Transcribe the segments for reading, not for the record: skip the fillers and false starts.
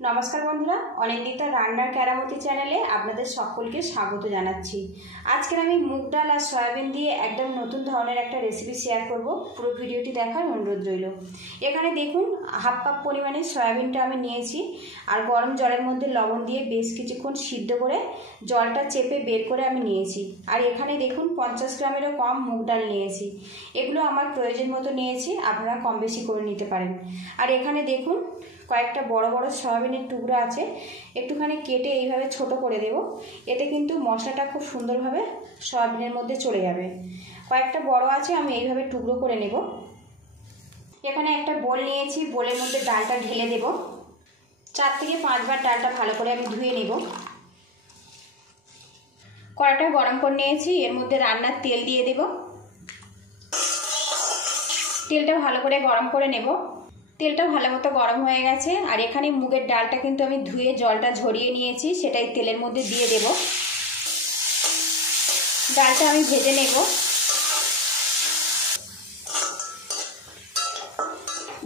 নমস্কার বন্ধুরা, অনিন্দিতা রান্নার কেরামতি চ্যানেলে আপনাদের সকলকে স্বাগত জানাচ্ছি। আজকে আমি মুগ ডাল আর সয়াবিন দিয়ে একদম নতুন ধরনের একটা রেসিপি শেয়ার করব। পুরো ভিডিওটি দেখার অনুরোধ রইল। এখানে দেখুন হাফ কাপ পরিমাণে সয়াবিনটা আমি নিয়েছি আর গরম জলের মধ্যে লবণ দিয়ে বেশ কিছুক্ষণ সিদ্ধ করে জলটা চেপে বের করে আমি নিয়েছি। আর এখানে দেখুন 50 গ্রামেরও কম মুগ ডাল নিয়েছি। এগুলো আমার প্রয়োজন মতো নিয়েছি, আপনারা কম বেশি করে নিতে পারেন। আর এখানে দেখুন কয়েকটা বড় বড় সয়াবিনের টুকরো আছে, একটুখানি কেটে এইভাবে ছোট করে দেব। এতে কিন্তু মশলাটা খুব সুন্দরভাবে সয়াবিনের মধ্যে চলে যাবে। কয়েকটা বড় আছে, আমি এইভাবে টুকরো করে নেব। এখানে একটা বোল নিয়েছি, বোলের মধ্যে ডালটা ঢেলে দেব। 4 থেকে 5 বার ডালটা ভালো করে আমি ধুয়ে নেব। কড়াটা গরম করে নিয়েছি, এর মধ্যে রান্নার তেল দিয়ে দেব। তেলটা ভালো করে গরম করে নেব। তেলটা ভালো মতো গরম হয়ে গেছে। আর এখানে মুগের ডালটা কিন্তু আমি ধুয়ে জলটা ঝরিয়ে নিয়েছি, সেটাই তেলের মধ্যে দিয়ে দেব। ডালটা আমি ভেজে নেব।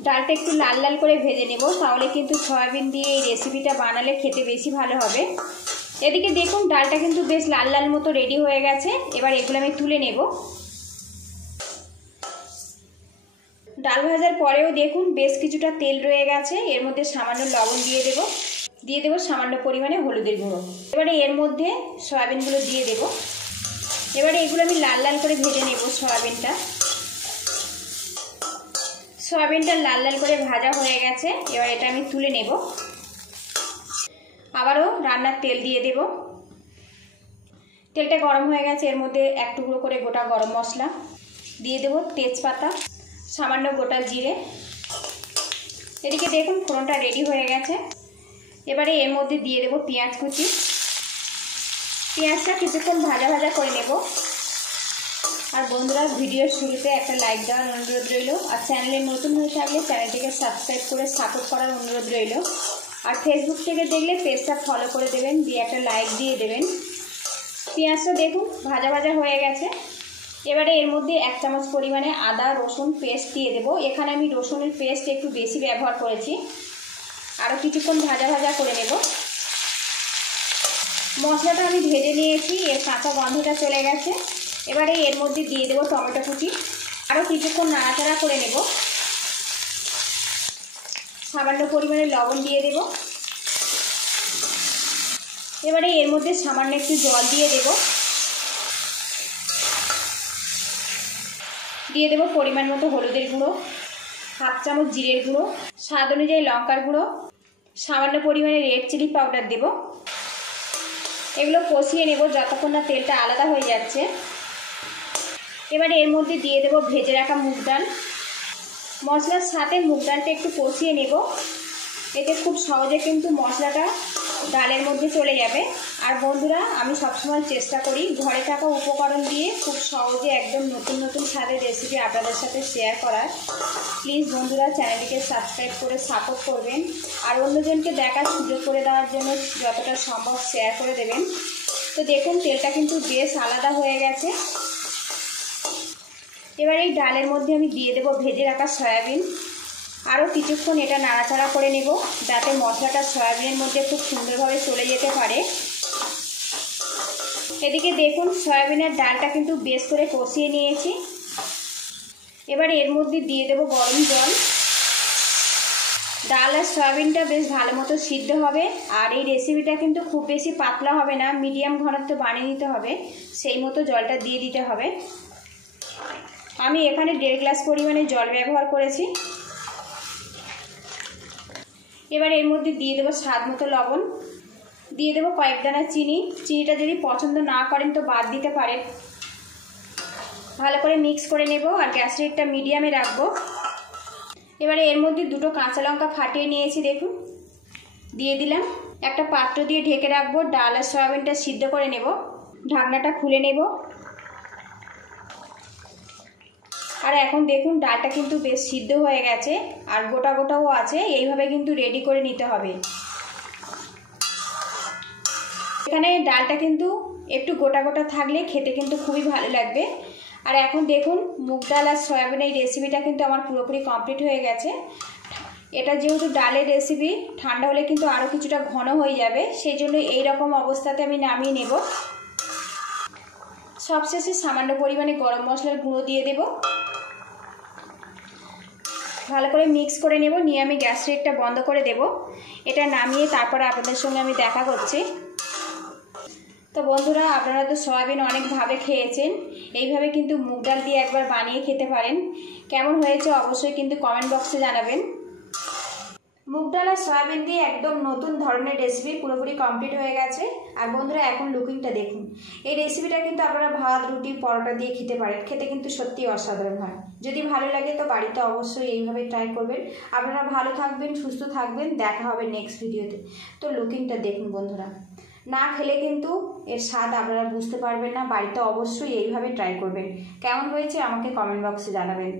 ডালটা একটু লাল লাল করে ভেজে নেব, তাহলে কিন্তু সয়াবিন দিয়ে এই রেসিপিটা বানালে খেতে বেশি ভালো হবে। এদিকে দেখুন ডালটা কিন্তু বেশ লাল লাল মতো রেডি হয়ে গেছে। এবার এগুলো আমি তুলে নেব। ডাল ভাজার পরেও দেখুন বেশ কিছুটা তেল রয়ে গেছে। এর মধ্যে সামান্য লবণ দিয়ে দেব সামান্য পরিমাণে হলুদের গুঁড়ো। এবারে এর মধ্যে সয়াবিনগুলো দিয়ে দেব। এবারে এগুলো আমি লাল লাল করে ভেজে নেব। সয়াবিনটা লাল লাল করে ভাজা হয়ে গেছে। এবার এটা আমি তুলে নেব। আবারও রান্নার তেল দিয়ে দেব। তেলটা গরম হয়ে গেছে। এর মধ্যে এক টুকরো করে গোটা গরম মশলা দিয়ে দেব, তেজপাতা, সামান্য গোটা জিরে। এদিকে দেখুন ফোড়নটা রেডি হয়ে গেছে। এবারে এর মধ্যে দিয়ে দেব পেঁয়াজ কুচি। পেঁয়াজটা কিছুক্ষণ ভাজা ভাজা করে নেব। আর বন্ধুরা, ভিডিওর শুরুতে একটা লাইক দেওয়ার অনুরোধ রইল। আর চ্যানেলে নতুন হয়ে থাকলে চ্যানেলটিকে সাবস্ক্রাইব করে সাপোর্ট করার অনুরোধ রইল। আর ফেসবুক থেকে দেখলে পেজটা ফলো করে দেবেন, দিয়ে একটা লাইক দিয়ে দেবেন। পেঁয়াজটা দেখুন ভাজা ভাজা হয়ে গেছে। এবারে এর মধ্যে 1 চামচ পরিমাণে আদা রসুন পেস্ট দিয়ে দেব। এখানে আমি রসুনের পেস্ট একটু বেশি ব্যবহার করেছি। আরও কিছুক্ষণ ভাজা ভাজা করে নেব। মশলাটা আমি ভেজে নিয়েছি, এর কাঁচা গন্ধটা চলে গেছে। এবারে এর মধ্যে দিয়ে দেব টমেটো কুচি। আরও কিছুক্ষণ নাড়াচাড়া করে নেব। সামান্য পরিমাণে লবণ দিয়ে দেব। এবারে এর মধ্যে সামান্য একটু জল দিয়ে দেব। দিয়ে দেব পরিমাণ মতো হলুদের গুঁড়ো, 1/2 চামচ জিরের গুঁড়ো, স্বাদ অনুযায়ী লঙ্কার গুঁড়ো, সামান্য পরিমাণে রেড চিলি পাউডার দেব। এগুলো কষিয়ে নেব যতক্ষণ না তেলটা আলাদা হয়ে যাচ্ছে। এবারে এর মধ্যে দিয়ে দেব ভেজে রাখা মুগ ডাল। মশলার সাথে মুগ ডালটা একটু কষিয়ে নেব। এতে খুব সহজে কিন্তু মশলাটা ডালের মধ্যে চলে যাবে। আর বন্ধুরা, আমি সবসময় চেষ্টা করি ঘরে থাকা উপকরণ দিয়ে খুব সহজে একদম নতুন নতুন স্বাদের রেসিপি আপনাদের সাথে শেয়ার করার। প্লিজ বন্ধুরা, চ্যানেলটিকে সাবস্ক্রাইব করে সাপোর্ট করবেন। আর অন্যজনকে দেখার সুযোগ করে দেওয়ার জন্য যতটা সম্ভব শেয়ার করে দেবেন। তো দেখুন তেলটা কিন্তু বেশ আলাদা হয়ে গেছে। এবার এই ডালের মধ্যে আমি দিয়ে দেব ভেজে রাখা সয়াবিন। আরও কিছুক্ষণ এটা নাড়াচাড়া করে নেব, যাতে মশলাটা সয়াবিনের মধ্যে খুব সুন্দরভাবে চলে যেতে পারে। এদিকে দেখুন সয়াবিনের ডালটা কিন্তু বেশ করে কষিয়ে নিয়েছি। এবার এর মধ্যে দিয়ে দেব গরম জল। ডাল আর সয়াবিনটা বেশ ভালো মতো সিদ্ধ হবে। আর এই রেসিপিটা কিন্তু খুব বেশি পাতলা হবে না, মিডিয়াম ঘনত্ব বানিয়ে নিতে হবে। সেই মতো জলটা দিয়ে দিতে হবে। আমি এখানে 1.5 গ্লাস পরিমাণে জল ব্যবহার করেছি। এবার এর মধ্যে দিয়ে দেবো স্বাদ মতো লবণ, দিয়ে দেবো কয়েক দানা চিনি। চিনিটা যদি পছন্দ না করেন তো বাদ দিতে পারেন। ভালো করে মিক্স করে নেব আর গ্যাস রেটটা মিডিয়ামে রাখবো। এবারে এর মধ্যে 2টো কাঁচা লঙ্কা ফাটিয়ে নিয়েছি, দেখুন দিয়ে দিলাম। একটা পাত্র দিয়ে ঢেকে রাখবো। ডাল আর সয়াবিনটা সিদ্ধ করে নেব। ঢাকনাটা খুলে নেব। আর এখন দেখুন ডালটা কিন্তু বেশ সিদ্ধ হয়ে গেছে আর গোটা গোটাও আছে। এইভাবে কিন্তু রেডি করে নিতে হবে। এখানে ডালটা কিন্তু একটু গোটা গোটা থাকলে খেতে কিন্তু খুবই ভালো লাগবে। আর এখন দেখুন মুগ ডাল আর সয়াবিন এই রেসিপিটা কিন্তু আমার পুরোপুরি কমপ্লিট হয়ে গেছে। এটা যেহেতু ডালের রেসিপি, ঠান্ডা হলে কিন্তু আরও কিছুটা ঘন হয়ে যাবে, সেই জন্য এইরকম অবস্থাতে আমি নামিয়ে নেব। সবশেষে সামান্য পরিমাণে গরম মশলার গুঁড়ো দিয়ে দেব। ভালো করে মিক্স করে নেব, নিয়ে আমি গ্যাস রেটটা বন্ধ করে দেব। এটা নামিয়ে তারপর আপনাদের সঙ্গে আমি দেখা করছি। তো বন্ধুরা, আপনারা তো সয়াবিন অনেকভাবে খেয়েছেন, এইভাবে কিন্তু মুগ ডাল দিয়ে একবার বানিয়ে খেতে পারেন। কেমন হয়েছে অবশ্যই কিন্তু কমেন্ট বক্সে জানাবেন। মুগ ডাল আর সয়াবিন দিয়ে একদম নতুন ধরনের রেসিপি পুরোপুরি কমপ্লিট হয়ে গেছে। আর বন্ধুরা, এখন লুকিংটা দেখুন। এই রেসিপিটা কিন্তু আপনারা ভাত, রুটি, পরোটা দিয়ে খেতে পারেন। খেতে কিন্তু সত্যিই অসাধারণ হয়। যদি ভালো লাগে তো বাড়িতে অবশ্যই এইভাবে ট্রাই করবেন। আপনারা ভালো থাকবেন, সুস্থ থাকবেন। দেখা হবে নেক্সট ভিডিওতে। তো লুকিংটা দেখুন বন্ধুরা, না খেলে কিন্তু এর স্বাদ আপনারা বুঝতে পারবেন না। বাড়িতে অবশ্যই এইভাবে ট্রাই করবেন। কেমন হয়েছে আমাকে কমেন্ট বক্সে জানাবেন।